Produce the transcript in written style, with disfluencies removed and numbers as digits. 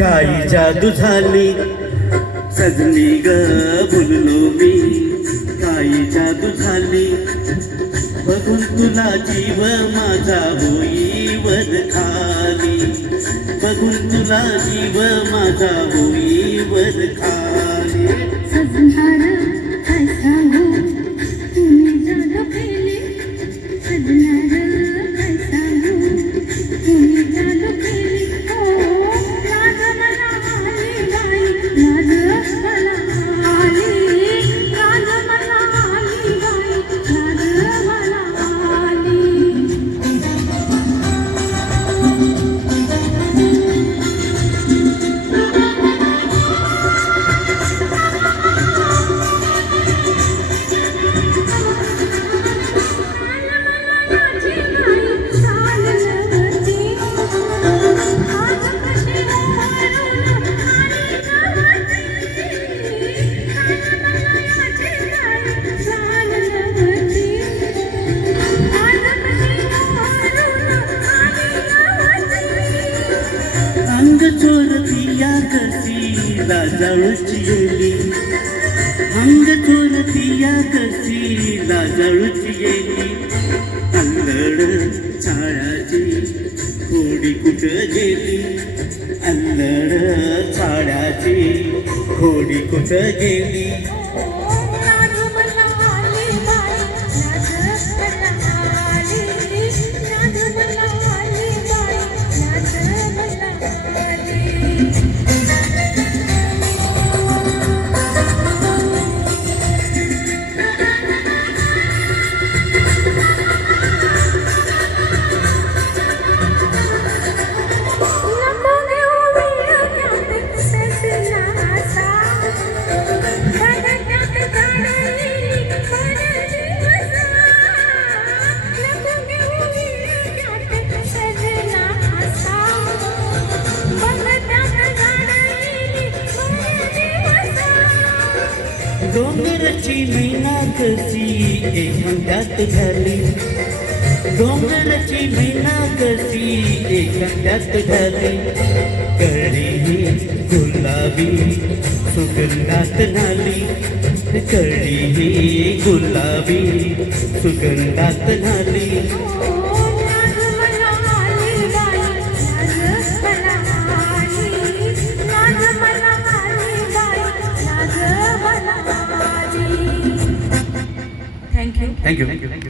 काही जादू झाली सजनी ग बोललो मी, काही जादू झाली बघून तुला जीव माझा होई वर खाली, बघून तुला जीव माझा होई वर खाली. सजनार काय सांगू तुम्ही जादू केली, सजनार काय सांगू तुम्ही जादू केली. लाज मला आली बाई, लाज मला आली, लाज मला आली बाई, लाज मला आली. अंग चोरती या कसी लाजाळूची गेली, अंग चोरती या कसी लाजाळूची गेली. अल्लड चाळ्याची खोडी कुठं गेली, अल्लड चाळ्याची खोडी कुठं गेली. डोंगराची मैना कशी एक अंड्यात झाली, डोंगराची मैना कशी एक अंड्यात झाली. कळी गुलाबी सुगंधात नाली, कळी गुलाबी सुगंधात नाली. Thank you. Thank you.